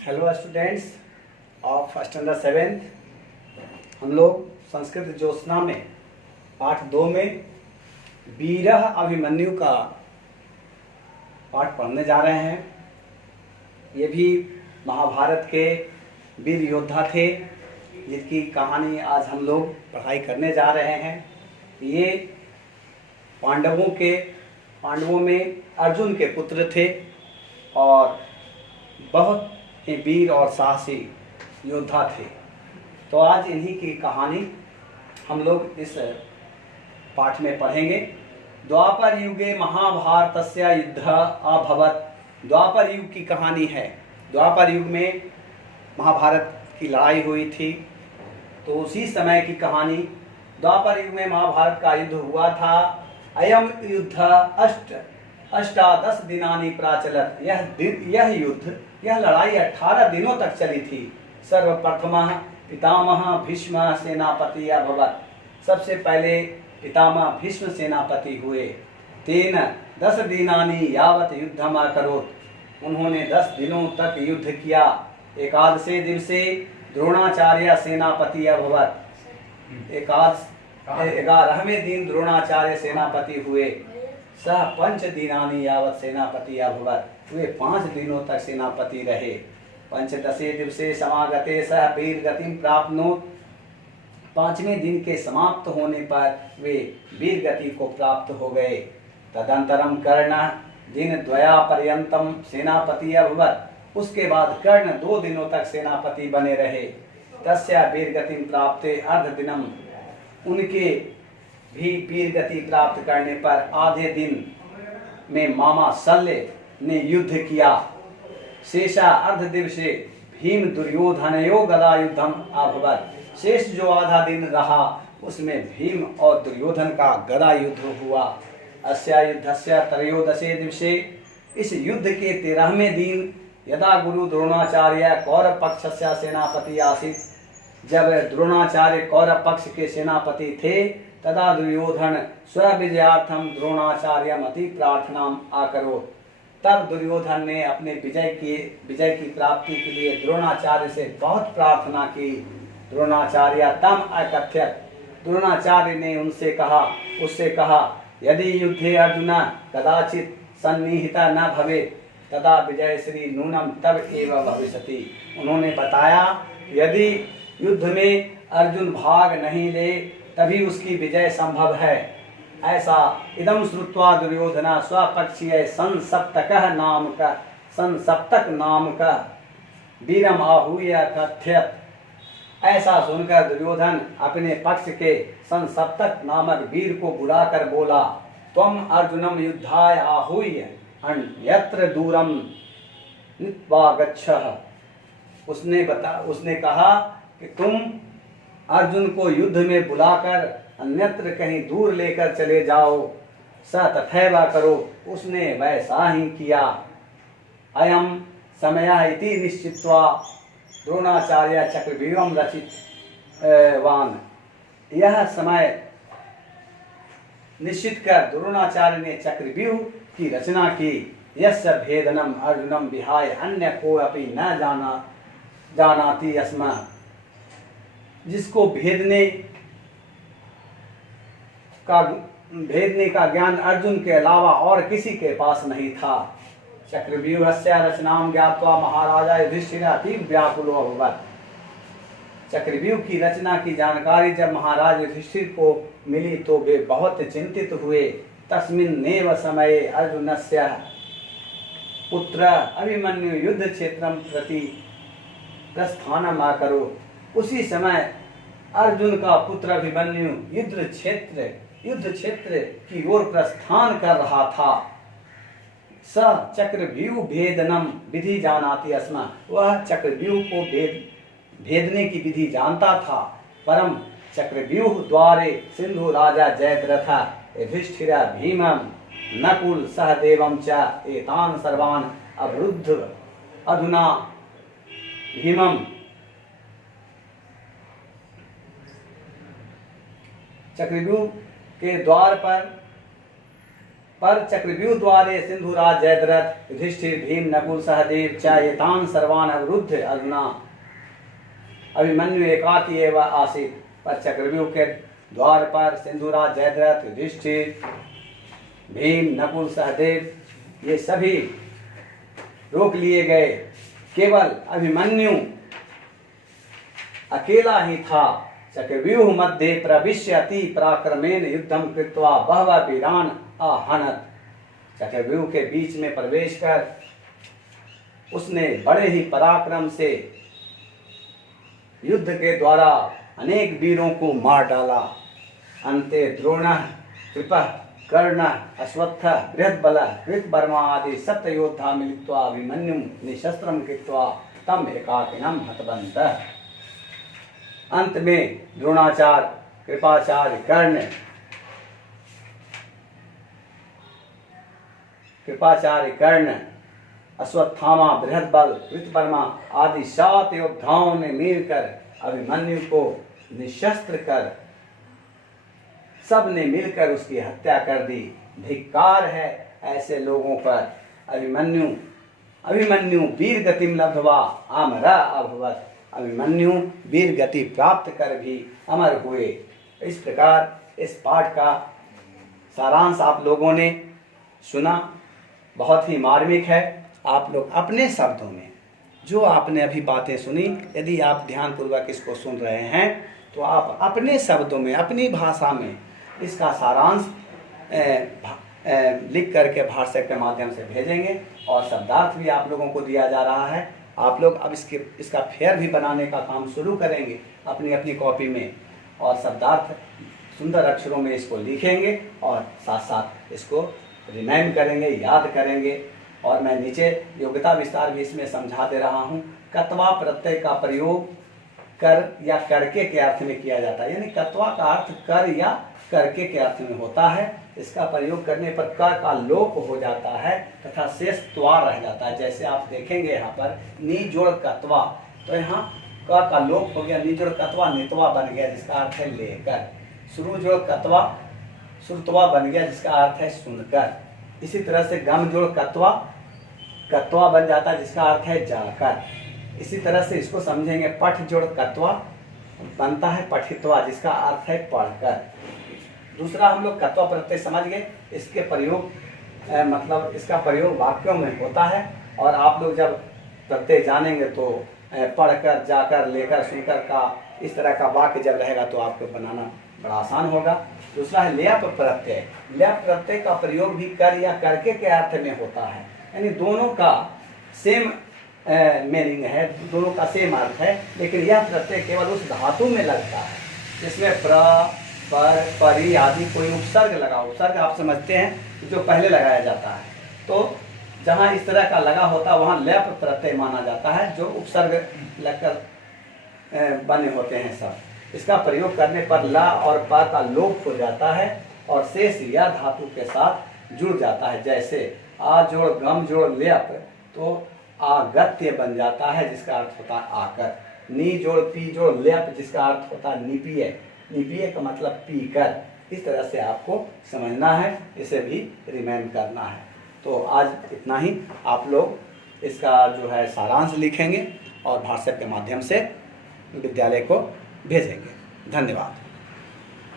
Hello students of standard seventh. हम लोग संस्कृत ज्योत्सना में पाठ 2 में वीरः अभिमन्यु का पाठ पढ़ने जा रहे हैं। ये भी महाभारत के वीर योद्धा थे जिनकी कहानी आज हम लोग पढ़ाई करने जा रहे हैं। ये पांडवों में अर्जुन के पुत्र थे और बहुत ही वीर और साहसी योद्धा थे। तो आज इन्हीं की कहानी हम लोग इस पाठ में पढ़ेंगे। द्वापर युगे महाभारतस्य युद्ध अभवत्। द्वापर युग की कहानी है। द्वापर युग में महाभारत की लड़ाई हुई थी, तो उसी समय की कहानी। द्वापर युग में महाभारत का युद्ध हुआ था। अयम युद्ध अष्टादश दिनानि प्राचलत। यह युद्ध, यह लड़ाई 18 दिनों तक चली थी। सर्वप्रथमः पितामह भीष्म सेनापति अभवत्। सबसे पहले पितामह भीष्म सेनापति हुए। तेन 10 दिनानि यावत् युद्धम अकरोत्। उन्होंने 10 दिनों तक युद्ध किया। एकादशे दिवसे द्रोणाचार्य सेनापति अभवत्। 11वें दिन द्रोणाचार्य सेनापति हुए। सह 5 दिनानि यावत् सेनापति अभवत्। वे 5 दिनों तक सेनापति रहे। पंचदशे दिवसे समागते सह वीर गतिम प्राप्नोत्। 5वें दिन के समाप्त होने पर वे वीर गति को प्राप्त हो गए। तदंतरम कर्ण दिन द्वयापर्यंतम सेनापति अभवत्। उसके बाद कर्ण 2 दिनों तक सेनापति बने रहे। तस्य वीर गतिम प्राप्ते अर्ध दिनम। उनके भी वीर गति प्राप्त करने पर आधे दिन में मामा शल्य ने युद्ध किया। शेषा अर्ध दिवसे भीम दुर्योधनयो गदा युद्धम अभवत्। शेष जो आधा दिन रहा उसमें भीम और दुर्योधन का गदा युद्ध हुआ। अस्या युद्धस्य त्रयोदशे दिवसे। इस युद्ध के 13वें दिन यदा गुरु द्रोणाचार्य कौरव पक्षस्य सेनापति आसीत्। जब द्रोणाचार्य कौरव पक्ष के सेनापति थे, तदा दुर्योधन स्वविजयार्थम द्रोणाचार्यम अति प्रार्थनाम आकरोत्। तब दुर्योधन ने अपने विजय की प्राप्ति के लिए द्रोणाचार्य से बहुत प्रार्थना की। द्रोणाचार्य तम अकथयत्। द्रोणाचार्य ने उससे कहा यदि युद्धे अर्जुन कदाचित् सन्निहिता न भवेत् तदा विजय श्री नूनम तब एव भविष्यति। उन्होंने बताया यदि युद्ध में अर्जुन भाग नहीं ले तभी उसकी विजय संभव है। ऐसा इदम श्रुत्वा दुर्योधन स्वपक्षीय संसप्तक नाम का वीरम आहूय कथयत्। ऐसा सुनकर दुर्योधन अपने पक्ष के संसप्तक नामक वीर को बुलाकर बोला, त्वम अर्जुनम युद्धाय आहूय अन्यत्र दूरम नीत्वा गच्छः। उसने कहा कि तुम अर्जुन को युद्ध में बुलाकर अन्यत्र कहीं दूर लेकर चले जाओ। स तथैव करो। उसने वैसा ही किया। अयम समयः इति निश्चित्वा द्रोणाचार्य चक्रव्यूहं रचितवान्। यह समय निश्चित कर द्रोणाचार्य ने चक्रव्यूह की रचना की। यस्य भेदनम अर्जुनम विहाय अन्य कोऽपि न जानाति अस्म। जिसको भेदने का ज्ञान अर्जुन के अलावा और किसी के पास नहीं था। चक्रव्यूहस्य रचनां ज्ञात्वा महाराजा युधिष्ठिरः अतीव व्याकुलो अभवत्। चक्रव्यूह की रचना की जानकारी जब महाराज युधिष्ठिर को मिली तो वे बहुत चिंतित हुए। तस्मिन्नेव समये अर्जुनस्य पुत्र अभिमन्यु युद्ध क्षेत्रं प्रति प्रस्थानम् अकरोत्। उसी समय अर्जुन का पुत्र अभिमन्यु युद्ध क्षेत्र की ओर प्रस्थान कर रहा था। स चक्रव्यूह भेदनम विधि जानाति अस्म। वह चक्रव्यूह को भेदने की विधि जानता था। परम चक्रव्यूह द्वारे सिंधु राजा जयद्रथ युधिष्ठिर भीमं नकुल सहदेवं च एतान् सर्वान् अवरुद्ध। अधुना भीमं चक्रव्यूह के द्वार पर पर चक्रव्यूह द्वारे सिंधुराज जयद्रथ युधिष्ठिर भीम नकुल सहदेव च एतान सर्वान् अवरुद्ध अर्जुना अभिमन्यु एकाकी एव आसीत्। पर चक्रव्यूह के द्वार पर सिंधुराज जयद्रथ युधिष्ठिर भीम नकुल सहदेव ये सभी रोक लिए गए, केवल अभिमन्यु अकेला ही था। चक्रव्यूह मध्ये प्रविश्य अति पराक्रमेण युद्धम कृत्वा बहवः वीरान् आहनत। चक्रव्यूह के बीच में प्रवेश कर उसने बड़े ही पराक्रम से युद्ध के द्वारा अनेक वीरों को मार डाला। अन्ते द्रोणः कृपः कर्णः अश्वत्थः बृहद्बलः कृतवर्मा आदि सप्तयोद्धा मिलित्वा अभिमन्युं निशस्त्रं कृत्वा तम एकाकिनं हतवन्तः। अंत में द्रोणाचार्य, कृपाचार्य, कर्ण, अश्वत्थामा, बृहद्बल, कृतवर्मा आदि 7 योद्धाओं ने मिलकर अभिमन्यु को निशस्त्र कर सब ने मिलकर उसकी हत्या कर दी। धिक्कार है ऐसे लोगों पर। अभिमन्यु वीर गतिम लब्ध्वा अमरा अभवत्। अभिमन्यु वीर गति प्राप्त कर भी अमर हुए। इस प्रकार इस पाठ का सारांश आप लोगों ने सुना, बहुत ही मार्मिक है। आप लोग अपने शब्दों में जो आपने अभी बातें सुनी, यदि आप ध्यानपूर्वक इसको सुन रहे हैं तो आप अपने शब्दों में, अपनी भाषा में इसका सारांश लिख करके व्हाट्सएप के माध्यम से भेजेंगे और शब्दार्थ भी आप लोगों को दिया जा रहा है। आप लोग अब इसका फेयर भी बनाने का काम शुरू करेंगे अपनी अपनी कॉपी में, और शब्दार्थ सुंदर अक्षरों में इसको लिखेंगे और साथ साथ इसको रिमाइंड करेंगे, याद करेंगे। और मैं नीचे योग्यता विस्तार भी इसमें समझा दे रहा हूँ। कत्वा प्रत्यय का प्रयोग कर या करके के अर्थ में किया जाता है, यानी कत्वा का अर्थ कर या करके के अर्थ में होता है। इसका प्रयोग करने पर क का लोप हो जाता है तथा शेष त्वा रह जाता है। जैसे आप देखेंगे यहाँ पर नी जोड़ कत्वा, तो यहाँ क का लोप हो गया, नी जोड़ कत्वा नित्वा बन गया जिसका अर्थ है लेकर। शुरू जोड़ कत्वा श्रुतवा बन गया जिसका अर्थ है सुनकर। इसी तरह से गम जोड़ कत्वा कत्वा बन जाता है जिसका अर्थ है जाकर। इसी तरह से इसको समझेंगे, पठ जोड़ कत्वा बनता है पठित्वा जिसका अर्थ है पढ़कर। दूसरा हम लोग कत्वा प्रत्यय समझ गए, इसके प्रयोग मतलब इसका प्रयोग वाक्यों में होता है। और आप लोग जब प्रत्यय जानेंगे तो पढ़कर, जाकर, लेकर, सुनकर का इस तरह का वाक्य जब रहेगा तो आपको बनाना बड़ा आसान होगा। दूसरा है ल्याप प्रत्यय। ल्याप प्रत्यय का प्रयोग भी कर या करके के अर्थ में होता है, यानी दोनों का सेम मीनिंग है, दोनों का सेम अर्थ है, लेकिन यह प्रत्यय केवल उस धातु में लगता है जिसमें प्र, पर, परि आदि कोई उपसर्ग लगा। उपसर्ग आप समझते हैं जो पहले लगाया जाता है, तो जहाँ इस तरह का लगा होता है वहाँ ल्याप प्रत्यय माना जाता है, जो उपसर्ग लगकर बने होते हैं सब। इसका प्रयोग करने पर ला और पा का लोप हो जाता है और शेष या धातु के साथ जुड़ जाता है। जैसे आ जोड़ गम जोड़ ल्याप, तो आगत्य बन जाता है जिसका अर्थ होता है आकर। नी जोड़ पी जोड़ ल्याप जिसका अर्थ होता है निपीय। निपीय का मतलब पीकर। इस तरह से आपको समझना है, इसे भी रिमाइंड करना है। तो आज इतना ही। आप लोग इसका जो है सारांश लिखेंगे और व्हाट्सएप के माध्यम से विद्यालय को भेजेंगे। धन्यवाद।